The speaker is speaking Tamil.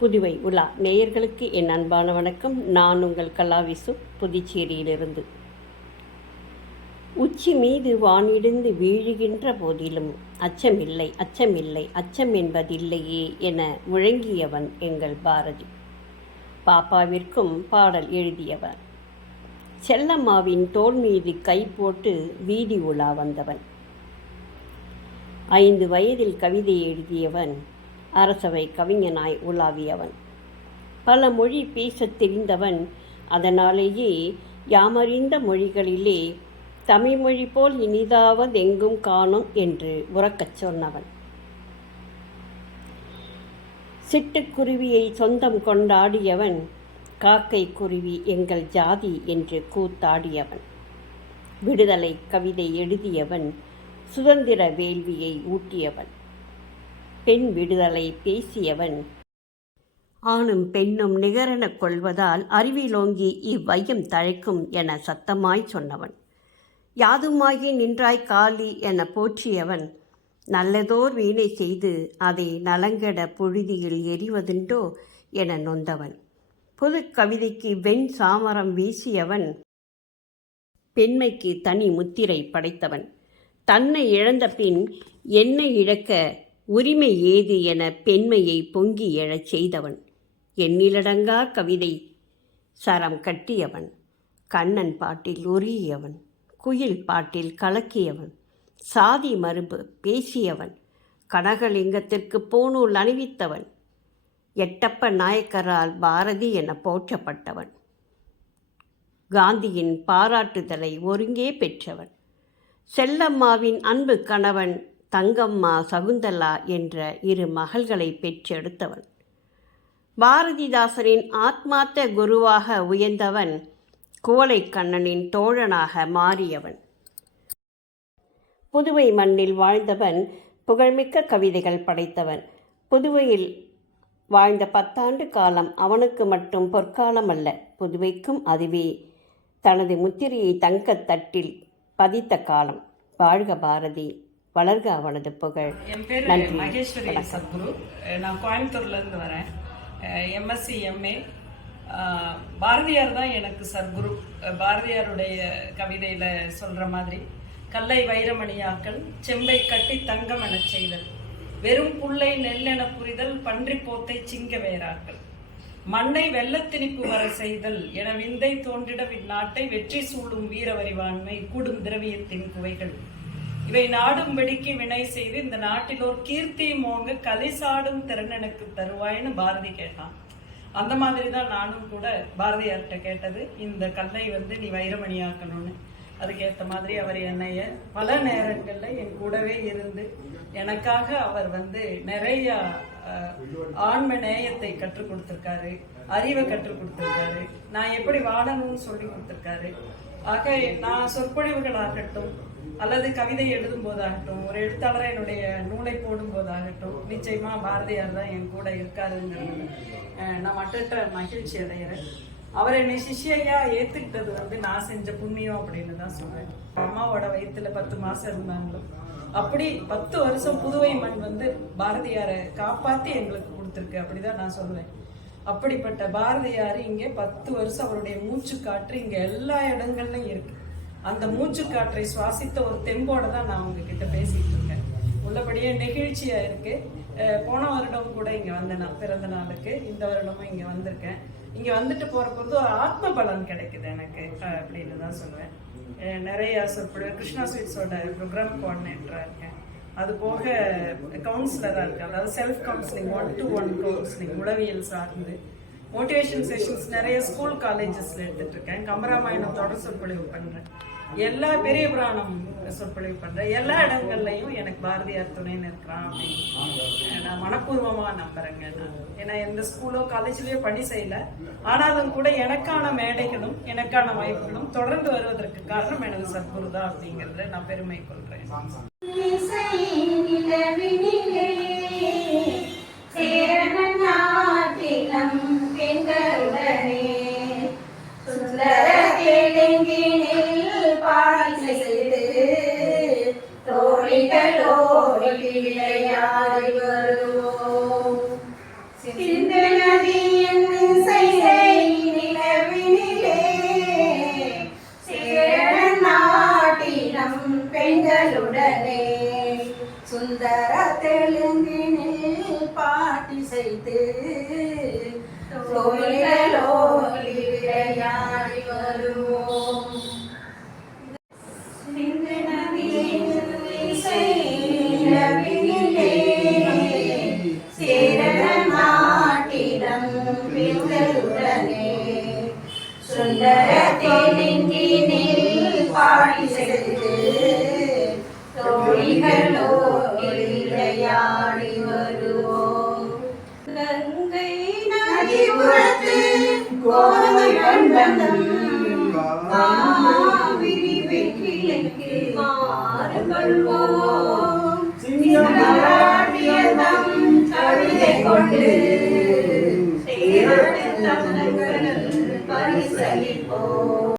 புதுவை உலா நேயர்களுக்கு என் அன்பான வணக்கம். நான் உங்கள் கலாவிசு, புதுச்சேரியிலிருந்து. உச்சி மீது வானிடிந்து வீழுகின்ற போதிலும் அச்சமில்லை, அச்சமில்லை, அச்சம் என்பதில்லையே என முழங்கியவன் எங்கள் பாரதி. பாப்பாவிற்கும் பாடல் எழுதியவன். செல்லம்மாவின் தோள் மீது கை போட்டு வீதி உலா வந்தவன். 5 வயதில் கவிதை எழுதியவன். அரசவை கவிஞனாய் உலாவியவன். பல மொழி பேசத் தெரிந்தவன். அதனாலேயே யாமறிந்த மொழிகளிலே தமிழ்மொழி போல் இனிதாவதெங்கும் காணும் என்று உறக்கச் சொன்னவன். சிட்டுக்குருவியை சொந்தம் கொண்டாடியவன். காக்கை குருவி எங்கள் ஜாதி என்று கூத்தாடியவன். விடுதலை கவிதை எழுதியவன். சுதந்திர வேள்வியை ஊட்டியவன். பெண் விடுதலை பேசியவன். ஆணும் பெண்ணும் நிகரெனக் கொள்வதால் அறிவிலோங்கி இவ்வையம் தழைக்கும் என சத்தமாய் சொன்னவன். யாதுமாகி நின்றாய் காளி என போற்றியவன். நல்லதோர் வீணை செய்து அதை நலங்கெட புழுதியில் எறிவதுண்டோ என நொந்தவன். புது கவிதைக்கு வெண் சாமரம் வீசியவன். பெண்மைக்கு தனி முத்திரை படைத்தவன். தன்னை இழந்த பின் என்னை இழக்க உரிமை ஏது என பெண்மையை பொங்கி எழச் செய்தவன். எண்ணிலடங்கா கவிதை சரம் கட்டியவன். கண்ணன் பாட்டில் உருகியவன். குயில் பாட்டில் கலக்கியவன். சாதி மறுப்பு பேசியவன். கனகலிங்கத்திற்கு பூணூல் அணிவித்தவன். எட்டப்ப நாயக்கரால் பாரதி என போற்றப்பட்டவன். காந்தியின் பாராட்டுதலை ஒருங்கே பெற்றவன். செல்லம்மாவின் அன்பு கணவன். தங்கம்மா சகுந்தலா என்ற 2 மகள்களை பெற்றெடுத்தவன். பாரதிதாசனின் ஆத்மார்த்த குருவாக உயர்ந்தவன். குவளை கண்ணனின் தோழனாக மாறியவன். புதுவை மண்ணில் வாழ்ந்தவன். புகழ்மிக்க கவிதைகள் படைத்தவன். புதுவையில் வாழ்ந்த 10 ஆண்டு காலம் அவனுக்கு மட்டும் பொற்காலம் அல்ல, புதுவைக்கும் அதுவே தனது முத்திரையை தங்கத் தட்டில் பதித்த காலம். வாழ்க பாரதி, வளர்க அவனது புகழ். என் பேர் மகேஸ்வரி சத்குரு. நான் கோயம்புத்தூர்லேருந்து வரேன். MSc MA. பாரதியார் தான் எனக்கு சத்குரு. பாரதியாருடைய கவிதையில் சொல்கிற மாதிரி கல்லை வைரமணியாக்கள், செம்பை கட்டி தங்கம் எனச் செய்தல், வெறும் புல்லை நெல்லென புரிதல், பன்றி போத்தை சிங்க வேறாக்கள், மண்ணை வெள்ளத்திணிப்பு வர செய்தல் என விந்தை தோன்றிட இந்நாட்டை வெற்றி சூடும் வீரவரிவாண்மை கூடும் திரவியத்தின் குவைகள் இவை நாடும்படிக்கு வினை செய்து இந்த நாட்டிலோர் கீர்த்தி மோங்க கலை சாடும் திறன் எனக்கு தருவாய்னு பாரதி கேட்டான். அந்த மாதிரி தான் நானும் கூட பாரதியார்கிட்ட கேட்டது, இந்த கல்லை நீ வைரமணியாக்கணும்னு. அதுக்கேற்ற மாதிரி அவர் என்னைய பல நேரங்களில் என் கூடவே இருந்து எனக்காக அவர் நிறைய ஆன்ம நேயத்தை கற்றுக் கொடுத்துருக்காரு, அறிவை கற்றுக் கொடுத்துருக்காரு, நான் எப்படி வாழணும்னு சொல்லி கொடுத்துருக்காரு. ஆக நான் சொற்பொழிவுகளாகட்டும் அல்லது கவிதை எழுதும் போதாகட்டும், ஒரு எழுத்தாளரை என்னுடைய நூலை போடும் போதாகட்டும், நிச்சயமா பாரதியார் தான் என் கூட இருக்காருங்கிறது நான் மற்ற மகிழ்ச்சி அடைகிறேன். அவர் என்னை சிஷ்யையா ஏத்துக்கிட்டது நான் செஞ்ச புண்ணியம் அப்படின்னு தான் சொல்றேன். அம்மாவோட வயிற்றுல 10 மாசம் இருந்தாங்களும் அப்படி 10 வருஷம் புதுவை மண் பாரதியாரை காப்பாத்தி எங்களுக்கு கொடுத்துருக்கு, அப்படிதான் நான் சொல்லுவேன். அப்படிப்பட்ட பாரதியார் இங்கே 10 வருஷம் அவருடைய மூச்சு காற்று இங்க எல்லா இடங்கள்லையும் இருக்கு. அந்த மூச்சு காற்றை சுவாசித்த ஒரு தெம்போட தான் நான் உங்ககிட்ட பேசிட்டு இருக்கேன். உள்ளபடியே நெகிழ்ச்சியா இருக்கு. போன வருடம் கூட இங்க வந்தேன், நான் பிறந்த நாளுக்கு. இந்த வருடமும் இங்க வந்திருக்கேன். இங்க வந்துட்டு போற பொழுது ஒரு ஆத்ம பலன் கிடைக்குது எனக்கு அப்படின்னு தான் சொல்லுவேன். நிறைய சொற்பொழிவு கிருஷ்ணா ஸ்வீட்ஸோட ப்ரோக்ராம் கோஆர்டினேட்டரா இருக்கேன். அது போக கவுன்சிலரா இருக்கேன். அதாவது செல்ஃப் கவுன்சிலிங், 1-to-1 கவுன்சிலிங், உளவியல் சார்ந்து மோட்டிவேஷன் செஷன்ஸ் நிறைய ஸ்கூல் காலேஜஸ்ல எடுத்துட்டு இருக்கேன். கம்பராமாயணத்தோட சொற்பொழிவு பண்றேன். எல்லா பெரிய புராணம் சொற்பொழிவு பண்றேன். எல்லா இடங்கள்லையும் எனக்கு பாரதியார் துணைன்னு இருக்கிறான் அப்படின்னு நான் மனப்பூர்வமா நம்புறேங்க. நான் ஏன்னா எந்த ஸ்கூலோ காலேஜ்லயோ பணி செய்யல, ஆனாலும் கூட எனக்கான மேடைகளும் எனக்கான வாய்ப்புகளும் தொடர்ந்து வருவதற்கு காரணம் எனது சத்குரு தான் அப்படிங்கறத நான் பெருமை கொள்றேன். தோழிகளோடு விளையாடி வருவோம். சிந்தனை இசைத்து தோழிகளோடு விளையாடி வருவோம். சிந்து நதியின் இசை நிலவினிலே சேரன நாட்டிடம் பிள்ளையுடனே சுந்தர தெலுங்கினில் பாடி சென்று தோழிகளோடு விளையாடி வருவோம். கங்கை நதிபுரத்து கோதுமை கண்டனம் காவிரி வெற்றிலைக்கு மாறுகொள்வோம். சிவராட்டியதம் கவிதை கொண்டு சேரத்து தமிழர்கள் பரிசளிப்போம்.